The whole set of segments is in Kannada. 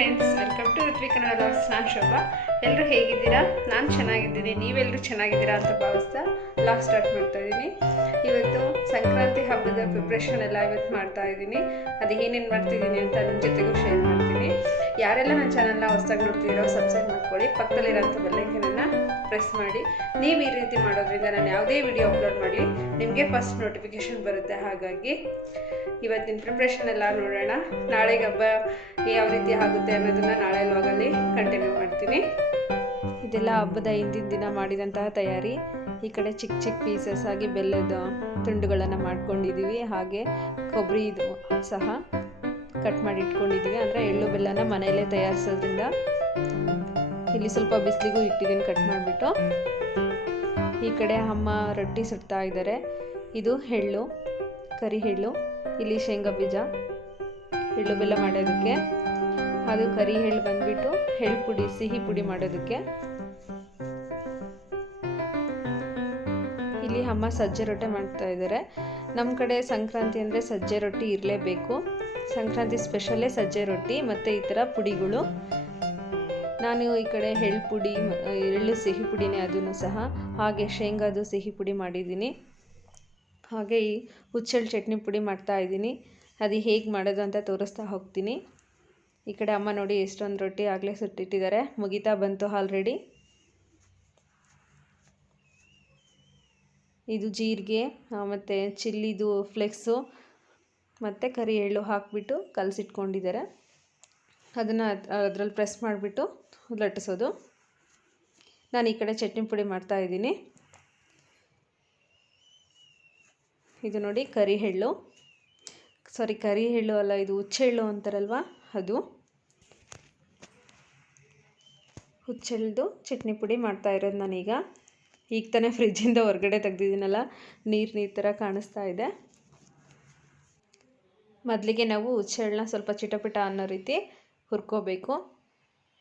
Friends, welcome to Ruthvi Kannada vlogs. ನಾನು ಶೋಭಾ. ಎಲ್ಲರೂ ಹೇಗಿದ್ದೀರಾ? ನಾನು ಚೆನ್ನಾಗಿದ್ದೀನಿ. ನೀವೆಲ್ಲರೂ ಚೆನ್ನಾಗಿದ್ದೀರಾ ಅಂತ ಭಾವಿಸ್ತಾ ವ್ಲಾಗ್ ಸ್ಟಾರ್ಟ್ ಮಾಡ್ತಾ ಇದ್ದೀನಿ. ಇವತ್ತು ಸಂಕ್ರಾಂತಿ ಹಬ್ಬದ ಪ್ರಿಪ್ರೇಷನ್ ಎಲ್ಲ ಇವತ್ತು ಮಾಡ್ತಾ ಇದ್ದೀನಿ. ಅದು ಏನೇನು ಮಾಡ್ತಿದ್ದೀನಿ ಅಂತ ನಿಮ್ಮ ಜೊತೆಗೂ ಶೇರ್ ಮಾಡ್ತೀನಿ. ಯಾರೆಲ್ಲ ನನ್ನ ಚಾನಲ್ನ ಹೊಸದಾಗಿ ನೋಡ್ತಿದ್ದೀರೋ ಸಬ್ಸ್ಕ್ರೈಬ್ ಮಾಡ್ಕೊಳ್ಳಿ, ಪಕ್ಕದಲ್ಲಿರೋಂಥ ಬೆಲ್ಲೈಕನನ್ನು ಪ್ರೆಸ್ ಮಾಡಿ. ನೀವು ಈ ರೀತಿ ಮಾಡೋದ್ರಿಂದ ನಾನು ಯಾವುದೇ ವಿಡಿಯೋ ಅಪ್ಲೋಡ್ ಮಾಡಲಿ ನಿಮಗೆ ಫಸ್ಟ್ ನೋಟಿಫಿಕೇಷನ್ ಬರುತ್ತೆ. ಹಾಗಾಗಿ ಇವತ್ತಿನ ಪ್ರಿಪ್ರೇಷನ್ ಎಲ್ಲ ನೋಡೋಣ. ನಾಳೆಗೆ ಹಬ್ಬ ಯಾವ ರೀತಿ ಆಗುತ್ತೆ ಅನ್ನೋದನ್ನು ನಾಳೆ ವ್ಲಾಗಲ್ಲಿ ಕಂಟಿನ್ಯೂ ಮಾಡ್ತೀನಿ. ಇದೆಲ್ಲ ಹಬ್ಬದ ಹಿಂದಿನ ದಿನ ಮಾಡಿದಂತಹ ತಯಾರಿ. ಈ ಕಡೆ ಚಿಕ್ಕ ಚಿಕ್ಕ ಪೀಸಸ್ ಆಗಿ ಬೆಲ್ಲದ ತುಂಡುಗಳನ್ನು ಮಾಡ್ಕೊಂಡಿದ್ದೀವಿ. ಹಾಗೆ ಕೊಬ್ಬರಿ ಇದು ಸಹ ಕಟ್ ಮಾಡಿ ಇಟ್ಕೊಂಡಿದ್ದೀವಿ. ಅಂದರೆ ಎಳ್ಳು ಬೆಲ್ಲನ ಮನೆಯಲ್ಲೇ ತಯಾರಿಸೋದ್ರಿಂದ ಇಲ್ಲಿ ಸ್ವಲ್ಪ ಬಿಸಿಲಿಗೂ ಇಟ್ಟಿದ್ದೀನಿ ಕಟ್ ಮಾಡಿಬಿಟ್ಟು. ಈ ಕಡೆ ಅಮ್ಮ ರೊಟ್ಟಿ ಸುಡ್ತಾ ಇದ್ದಾರೆ. ಇದು ಎಳ್ಳು, ಕರಿ ಎಳ್ಳು, ಇಲ್ಲಿ ಶೇಂಗಾ ಬೀಜ, ಎಳ್ಳು ಬೆಲ್ಲ ಮಾಡೋದಕ್ಕೆ. ಅದು ಕರಿ ಎಳ್ಳು ಬಂದ್ಬಿಟ್ಟು ಎಳ್ಳು ಪುಡಿ, ಸಿಹಿ ಪುಡಿ ಮಾಡೋದಕ್ಕೆ. ಇಲ್ಲಿ ಅಮ್ಮ ಸಜ್ಜೆ ರೊಟ್ಟೆ ಮಾಡ್ತಾ ಇದ್ದಾರೆ. ನಮ್ಮ ಕಡೆ ಸಂಕ್ರಾಂತಿ ಅಂದರೆ ಸಜ್ಜೆ ರೊಟ್ಟಿ ಇರಲೇಬೇಕು. ಸಂಕ್ರಾಂತಿ ಸ್ಪೆಷಲ್ಲೇ ಸಜ್ಜೆ ರೊಟ್ಟಿ ಮತ್ತು ಈ ಥರ ಪುಡಿಗಳು. ನಾನು ಈ ಕಡೆ ಎಳ್ಳು ಪುಡಿ, ಎಳ್ಳು ಸಿಹಿ ಪುಡಿನೇ ಅದನ್ನು ಸಹ, ಹಾಗೆ ಶೇಂಗಾದು ಸಿಹಿ ಪುಡಿ ಮಾಡಿದ್ದೀನಿ. ಹಾಗೆ ಈ ಹುಚ್ಚೆಳ್ಳು ಚಟ್ನಿ ಪುಡಿ ಮಾಡ್ತಾ ಇದ್ದೀನಿ. ಅದು ಹೇಗೆ ಮಾಡೋದು ಅಂತ ತೋರಿಸ್ತಾ ಹೋಗ್ತೀನಿ. ಈ ಕಡೆ ಅಮ್ಮ ನೋಡಿ ಎಷ್ಟೊಂದು ರೊಟ್ಟಿ ಆಗಲೇ ಸುಟ್ಟಿಟ್ಟಿದ್ದಾರೆ, ಮುಗಿತಾ ಬಂತು ಆಲ್ರೆಡಿ. ಇದು ಜೀರಿಗೆ ಮತ್ತು ಚಿಲ್ಲಿದು ಫ್ಲೆಕ್ಸು ಮತ್ತು ಕರಿ ಎಳ್ಳು ಹಾಕಿಬಿಟ್ಟು ಕಲಸಿಟ್ಕೊಂಡಿದ್ದಾರೆ. ಅದನ್ನು ಅದರಲ್ಲಿ ಪ್ರೆಸ್ ಮಾಡಿಬಿಟ್ಟು ಲಟ್ಟಿಸೋದು. ನಾನು ಈ ಕಡೆ ಚಟ್ನಿ ಪುಡಿ ಮಾಡ್ತಾಯಿದ್ದೀನಿ. ಇದು ನೋಡಿ ಕರಿ ಎಳ್ಳು, ಕರಿ ಎಳ್ಳು ಅಲ್ಲ, ಇದು ಹುಚ್ಚೆಳ್ಳು ಅಂತಾರಲ್ವ ಅದು. ಹುಚ್ಚೆಳ್ಳು ಚಟ್ನಿ ಪುಡಿ ಮಾಡ್ತಾ ಇರೋದು ನಾನೀಗ. ಈಗ ತಾನೇ ಫ್ರಿಜ್ಜಿಂದ ಹೊರಗಡೆ ತೆಗ್ದಿದ್ದೀನಲ್ಲ, ನೀರು ಥರ ಕಾಣಿಸ್ತಾ ಇದೆ. ಮೊದಲಿಗೆ ನಾವು ಹುಚ್ಚೆಳ್ಳನ್ನ ಸ್ವಲ್ಪ ಚಿಟಪಿಟ ಅನ್ನೋ ರೀತಿ ಹುರ್ಕೋಬೇಕು.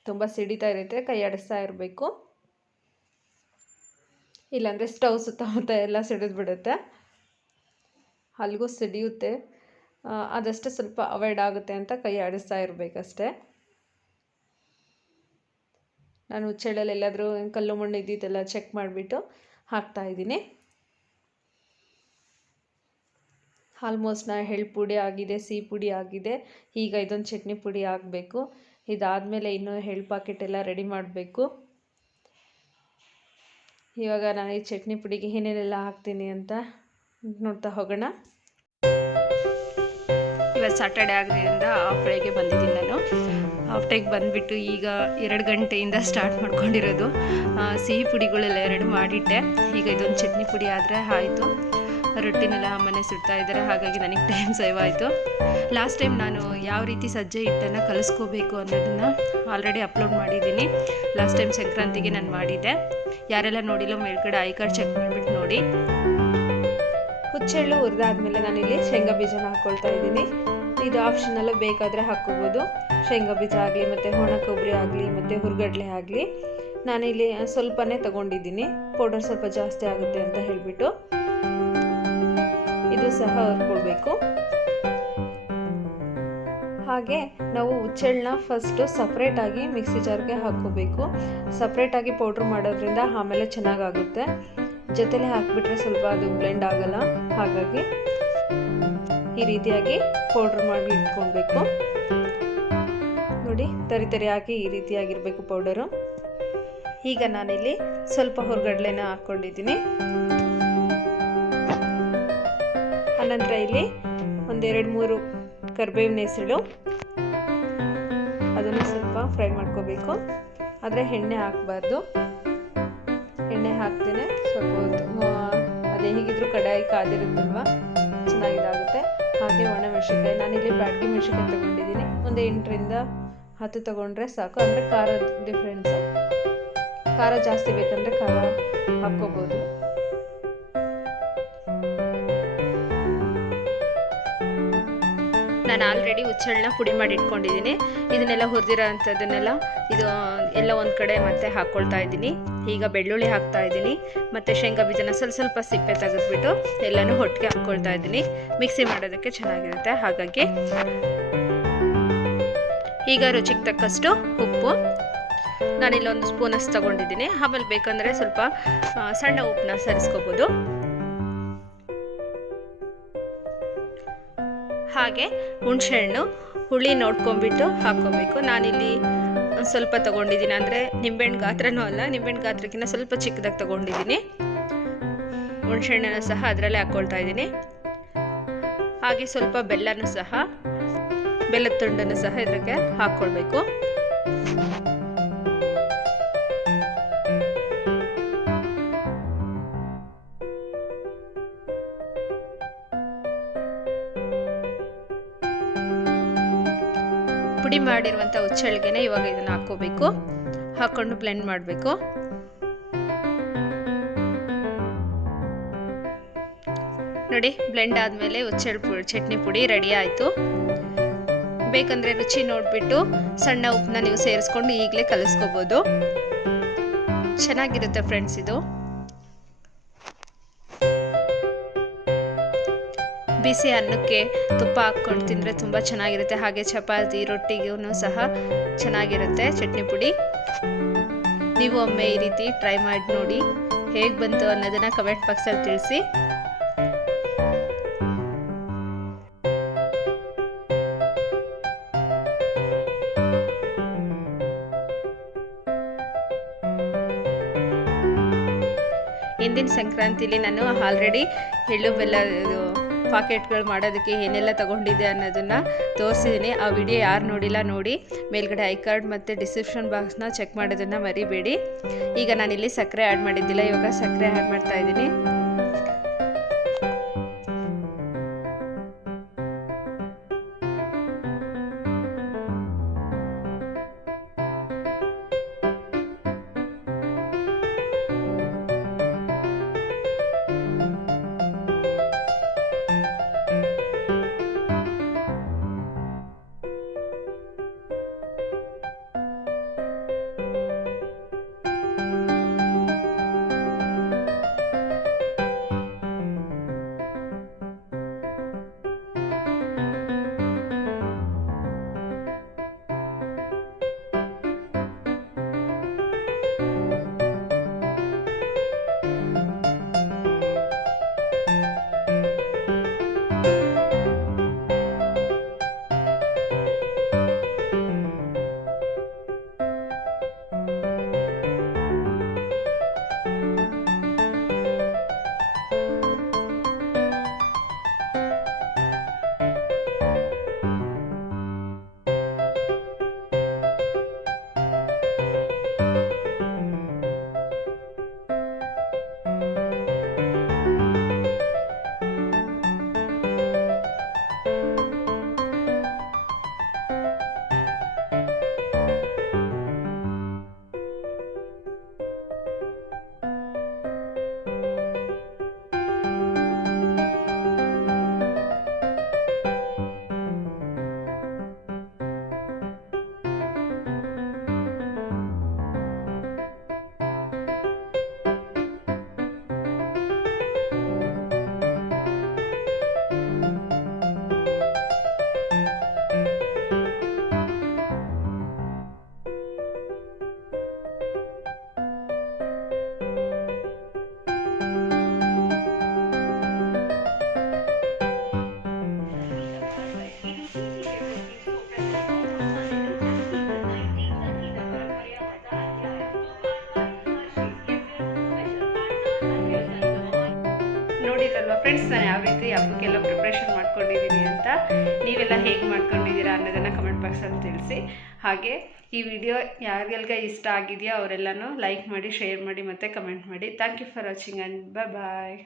ತುಂಬ ಸಿಡಿತಾ ಇರುತ್ತೆ, ಕೈ ಆಡಿಸ್ತಾ ಇರಬೇಕು, ಇಲ್ಲಾಂದರೆ ಸ್ಟವ್ ಸುತ್ತಮುತ್ತ ಎಲ್ಲ ಸಿಡಿದ್ಬಿಡುತ್ತೆ. ಅಲ್ಲಿಗೂ ಸಿಡಿಯುತ್ತೆ, ಅದಷ್ಟು ಸ್ವಲ್ಪ ಅವಾಯ್ಡ್ ಆಗುತ್ತೆ ಅಂತ ಕೈ ಆಡಿಸ್ತಾ ಇರಬೇಕಷ್ಟೆ. ನಾನು ಹುಚ್ಚೆಳ್ಳಲ್ಲಿ ಎಲ್ಲಾದರೂ ಕಲ್ಲು ಮಣ್ಣು ಇದ್ದಿದ್ದೆಲ್ಲ ಚೆಕ್ ಮಾಡಿಬಿಟ್ಟು ಹಾಕ್ತಾಯಿದ್ದೀನಿ. ಆಲ್ಮೋಸ್ಟ್ ನಾ ಎಳ್ಳು ಪುಡಿ ಆಗಿದೆ, ಸಿಹಿ ಪುಡಿ ಆಗಿದೆ. ಈಗ ಇದೊಂದು ಚಟ್ನಿ ಪುಡಿ ಆಗಬೇಕು. ಇದಾದಮೇಲೆ ಇನ್ನೂ ಎಳ್ಳು ಪಾಕೆಟ್ ಎಲ್ಲ ರೆಡಿ ಮಾಡಬೇಕು. ಇವಾಗ ನಾನು ಈ ಚಟ್ನಿ ಪುಡಿಗೆ ಏನೇನೆಲ್ಲ ಹಾಕ್ತೀನಿ ಅಂತ ನೋಡ್ತಾ ಹೋಗೋಣ. ಇವತ್ತು ಸ್ಯಾಟರ್ಡೆ ಆಗೋದ್ರಿಂದ ಹಾಫ್ ಡೇಗೆ ಬಂದಿದ್ದೀನಿ ನಾನು. ಹಾಫ್ ಡೇಗೆ ಬಂದುಬಿಟ್ಟು ಈಗ 2 ಗಂಟೆಯಿಂದ ಸ್ಟಾರ್ಟ್ ಮಾಡ್ಕೊಂಡಿರೋದು. ಸಿಹಿ ಪುಡಿಗಳೆಲ್ಲ 2 ಮಾಡಿಟ್ಟೆ. ಈಗ ಇದೊಂದು ಚಟ್ನಿ ಪುಡಿ ಆದರೆ ಆಯಿತು. ರೊಟ್ಟಿನೆಲ್ಲ ಅಮ್ಮನೆ ಸುಡ್ತಾ ಇದ್ದಾರೆ, ಹಾಗಾಗಿ ನನಗೆ ಟೈಮ್ ಸೇವ್ ಆಯಿತು. ಲಾಸ್ಟ್ ಟೈಮ್ ನಾನು ಯಾವ ರೀತಿ ಸಜ್ಜೆ ಹಿಟ್ಟನ್ನು ಕಲಿಸ್ಕೋಬೇಕು ಅನ್ನೋದನ್ನು ಆಲ್ರೆಡಿ ಅಪ್ಲೋಡ್ ಮಾಡಿದ್ದೀನಿ. ಲಾಸ್ಟ್ ಟೈಮ್ ಸಂಕ್ರಾಂತಿಗೆ ನಾನು ಮಾಡಿದ್ದೆ. ಯಾರೆಲ್ಲ ನೋಡಿಲ್ಲ ಮೇಲ್ಗಡೆ ಐ ಕಾರ್ಡ್ ಚೆಕ್ ಮಾಡಿಬಿಟ್ಟು ನೋಡಿ. ಹುಚ್ಚೆಳ್ಳು ಹುರಿದಾದ್ಮೇಲೆ ನಾನಿಲ್ಲಿ ಶೇಂಗಾ ಬೀಜನ ಹಾಕ್ಕೊಳ್ತಾ ಇದ್ದೀನಿ. ಇದು ಆಪ್ಷನಲ್ಲೂ ಬೇಕಾದರೆ ಹಾಕ್ಕೋಬೋದು. ಶೇಂಗಾ ಬೀಜ ಆಗಲಿ ಮತ್ತು ಒಣ ಕೊಬ್ಬರಿ ಆಗಲಿ ಮತ್ತು ಹುರ್ಗಡ್ಲೆ ಆಗಲಿ. ನಾನಿಲ್ಲಿ ಸ್ವಲ್ಪನೇ ತೊಗೊಂಡಿದ್ದೀನಿ, ಪೌಡರ್ ಸ್ವಲ್ಪ ಜಾಸ್ತಿ ಆಗುತ್ತೆ ಅಂತ ಹೇಳಿಬಿಟ್ಟು. ಇದು ಸಹ ಹುರ್ಕೊಳ್ಬೇಕು. ಹಾಗೆ ನಾವು ಹುಚ್ಚೆಳ್ಳನ್ನ ಫಸ್ಟು ಸಪ್ರೇಟಾಗಿ ಮಿಕ್ಸಿ ಜಾರ್ಗೆ ಹಾಕ್ಕೋಬೇಕು. ಸಪ್ರೇಟಾಗಿ ಪೌಡ್ರ್ ಮಾಡೋದ್ರಿಂದ ಆಮೇಲೆ ಚೆನ್ನಾಗಾಗುತ್ತೆ. ಜೊತೆಲೆ ಹಾಕಿಬಿಟ್ರೆ ಸ್ವಲ್ಪ ಅದು ಬ್ಲೆಂಡ್ ಆಗಲ್ಲ. ಹಾಗಾಗಿ ಈ ರೀತಿಯಾಗಿ ಪೌಡ್ರ್ ಮಾಡಿ ಇಟ್ಕೊಳ್ಬೇಕು. ನೋಡಿ, ತರಿಯಾಗಿ ಈ ರೀತಿಯಾಗಿರಬೇಕು ಪೌಡರು. ಈಗ ನಾನಿಲ್ಲಿ ಸ್ವಲ್ಪ ಹುರ್ಗಡ್ಲೆನ ಹಾಕ್ಕೊಂಡಿದ್ದೀನಿ. ಆನಂತರ ಇಲ್ಲಿ 1-2-3 ಕರಿಬೇವಿನ ಹೆಸಳು, ಅದನ್ನು ಸ್ವಲ್ಪ ಫ್ರೈ ಮಾಡ್ಕೋಬೇಕು. ಆದರೆ ಎಣ್ಣೆ ಹಾಕಬಾರ್ದು. ಎಣ್ಣೆ ಹಾಕ್ತೇನೆ ಸ್ವಲ್ಪ ಅದೇ ಹೇಗಿದ್ರು ಕಡಾಯಿ ಕಾದಿರುತ್ತಲ್ವ, ಚೆನ್ನಾಗಿದಾಗುತ್ತೆ. ಹಾಗೆ ಒಣಮೆಣಸಿನ್ಕಾಯಿ, ನಾನಿಲ್ಲಿ ಬ್ಯಾಡಗಿ ಮೆಣಸಿನ್ಕಾಯಿ ತೊಗೊಂಡಿದ್ದೀನಿ. ಒಂದು 8-10 ತೊಗೊಂಡ್ರೆ ಸಾಕು. ಅಂದರೆ ಖಾರದ ಡಿಫ್ರೆನ್ಸು, ಖಾರ ಜಾಸ್ತಿ ಬೇಕಂದರೆ ಖಾರ ಹಾಕ್ಕೋಬೋದು. ನಾನು ಆಲ್ರೆಡಿ ಹುಚ್ಚೆಳ್ಳನ್ನ ಪುಡಿ ಮಾಡಿ ಇಟ್ಕೊಂಡಿದ್ದೀನಿ. ಇದನ್ನೆಲ್ಲ ಹುರಿದಿರೋ ಅಂಥದ್ದನ್ನೆಲ್ಲ ಇದು ಎಲ್ಲ ಒಂದು ಕಡೆ ಮತ್ತೆ ಹಾಕ್ಕೊಳ್ತಾ ಇದ್ದೀನಿ. ಈಗ ಬೆಳ್ಳುಳ್ಳಿ ಹಾಕ್ತಾ ಇದ್ದೀನಿ ಮತ್ತು ಶೇಂಗಾ ಬೀಜನ ಸ್ವಲ್ಪ ಸಿಪ್ಪೆ ತೆಗೆದುಬಿಟ್ಟು ಎಲ್ಲನೂ ಒಟ್ಟಿಗೆ ಹಾಕ್ಕೊಳ್ತಾ ಇದ್ದೀನಿ. ಮಿಕ್ಸಿ ಮಾಡೋದಕ್ಕೆ ಚೆನ್ನಾಗಿರುತ್ತೆ. ಹಾಗಾಗಿ ಈಗ ರುಚಿಗೆ ತಕ್ಕಷ್ಟು ಉಪ್ಪು, ನಾನಿಲ್ಲಿ 1 ಸ್ಪೂನಷ್ಟು ತಗೊಂಡಿದ್ದೀನಿ. ಆಮೇಲೆ ಬೇಕಂದರೆ ಸ್ವಲ್ಪ ಸಣ್ಣ ಉಪ್ಪನ್ನ ಸೇರಿಸ್ಕೋಬೋದು. ಹಾಗೆ ಹುಣಸೆಹಣ್ಣು ಹುಳಿ ನೋಡ್ಕೊಂಡ್ಬಿಟ್ಟು ಹಾಕ್ಕೋಬೇಕು. ನಾನಿಲ್ಲಿ ಸ್ವಲ್ಪ ತೊಗೊಂಡಿದ್ದೀನಿ, ಅಂದರೆ ನಿಂಬೆಹಣ್ಣು ಗಾತ್ರನೂ ಅಲ್ಲ, ನಿಂಬೆಹಣ್ಣು ಗಾತ್ರಕ್ಕಿಂತ ಸ್ವಲ್ಪ ಚಿಕ್ಕದಾಗಿ ತೊಗೊಂಡಿದ್ದೀನಿ. ಹುಣಸೆಹಣ್ಣನ್ನು ಸಹ ಅದರಲ್ಲೇ ಹಾಕ್ಕೊಳ್ತಾ ಇದ್ದೀನಿ. ಹಾಗೆ ಸ್ವಲ್ಪ ಬೆಲ್ಲನೂ ಸಹ, ಬೆಲ್ಲದ ತುಂಡನ್ನು ಸಹ ಇದಕ್ಕೆ ಹಾಕ್ಕೊಳ್ಬೇಕು. ಪುಡಿ ಮಾಡಿರುವಂಥ ಹುಚ್ಚೆಳ್ಗೆನೆ ಇವಾಗ ಇದನ್ನು ಹಾಕ್ಕೋಬೇಕು. ಹಾಕ್ಕೊಂಡು ಬ್ಲೆಂಡ್ ಮಾಡಬೇಕು. ನೋಡಿ, ಬ್ಲೆಂಡ್ ಆದಮೇಲೆ ಚಟ್ನಿ ಪುಡಿ ರೆಡಿ ಆಯಿತು. ಬೇಕಂದರೆ ರುಚಿ ನೋಡಿಬಿಟ್ಟು ಸಣ್ಣ ಉಪ್ಪನ್ನ ನೀವು ಸೇರಿಸ್ಕೊಂಡು ಈಗಲೇ ಕಲಿಸ್ಕೋಬೋದು. ಚೆನ್ನಾಗಿರುತ್ತೆ ಫ್ರೆಂಡ್ಸ್ ಇದು. ಬಿಸಿ ಅನ್ನಕ್ಕೆ ತುಪ್ಪ ಹಾಕ್ಕೊಂಡು ತಿಂದರೆ ತುಂಬ ಚೆನ್ನಾಗಿರುತ್ತೆ. ಹಾಗೆ ಚಪಾತಿ ರೊಟ್ಟಿಗೂ ಸಹ ಚೆನ್ನಾಗಿರುತ್ತೆ ಚಟ್ನಿ ಪುಡಿ. ನೀವು ಒಮ್ಮೆ ಈ ರೀತಿ ಟ್ರೈ ಮಾಡಿ ನೋಡಿ, ಹೇಗೆ ಬಂತು ಅನ್ನೋದನ್ನು ಕಮೆಂಟ್ ಬಾಕ್ಸಲ್ಲಿ ತಿಳಿಸಿ. ಹಿಂದಿನ ಸಂಕ್ರಾಂತಿಲಿ ನಾನು ಆಲ್ರೆಡಿ ಎಳ್ಳು ಬೆಲ್ಲ ಪಾಕೆಟ್ಗಳು ಮಾಡೋದಕ್ಕೆ ಏನೆಲ್ಲ ತಗೊಂಡಿದ್ದೆ ಅನ್ನೋದನ್ನು ತೋರಿಸಿದ್ದೀನಿ. ಆ ವಿಡಿಯೋ ಯಾರು ನೋಡಿಲ್ಲ ನೋಡಿ, ಮೇಲ್ಗಡೆ ಐ ಕಾರ್ಡ್ ಮತ್ತು ಡಿಸ್ಕ್ರಿಪ್ಷನ್ ಬಾಕ್ಸ್ನ ಚೆಕ್ ಮಾಡೋದನ್ನು ಮರಿಬೇಡಿ. ಈಗ ನಾನಿಲ್ಲಿ ಸಕ್ಕರೆ ಆ್ಯಡ್ ಮಾಡಿದ್ದಿಲ್ಲ, ಇವಾಗ ಸಕ್ಕರೆ ಆ್ಯಡ್ ಮಾಡ್ತಾ ಇದ್ದೀನಿ. ನೋಡಿದ್ರಲ್ವ ಫ್ರೆಂಡ್ಸ್, ನಾನು ಯಾವ ರೀತಿ ಹಬ್ಬಕ್ಕೆಲ್ಲ ಪ್ರಿಪ್ರೇಷನ್ ಮಾಡ್ಕೊಂಡಿದ್ದೀನಿ ಅಂತ. ನೀವೆಲ್ಲ ಹೇಗೆ ಮಾಡ್ಕೊಂಡಿದ್ದೀರಾ ಅನ್ನೋದನ್ನು ಕಮೆಂಟ್ ಬಾಕ್ಸಲ್ಲಿ ತಿಳಿಸಿ. ಹಾಗೆ ಈ ವಿಡಿಯೋ ಯಾರಿಗೆಲ್ಗ ಇಷ್ಟ ಆಗಿದೆಯೋ ಅವರೆಲ್ಲನೂ ಲೈಕ್ ಮಾಡಿ, ಶೇರ್ ಮಾಡಿ ಮತ್ತು ಕಮೆಂಟ್ ಮಾಡಿ. Thank you for watching and bye.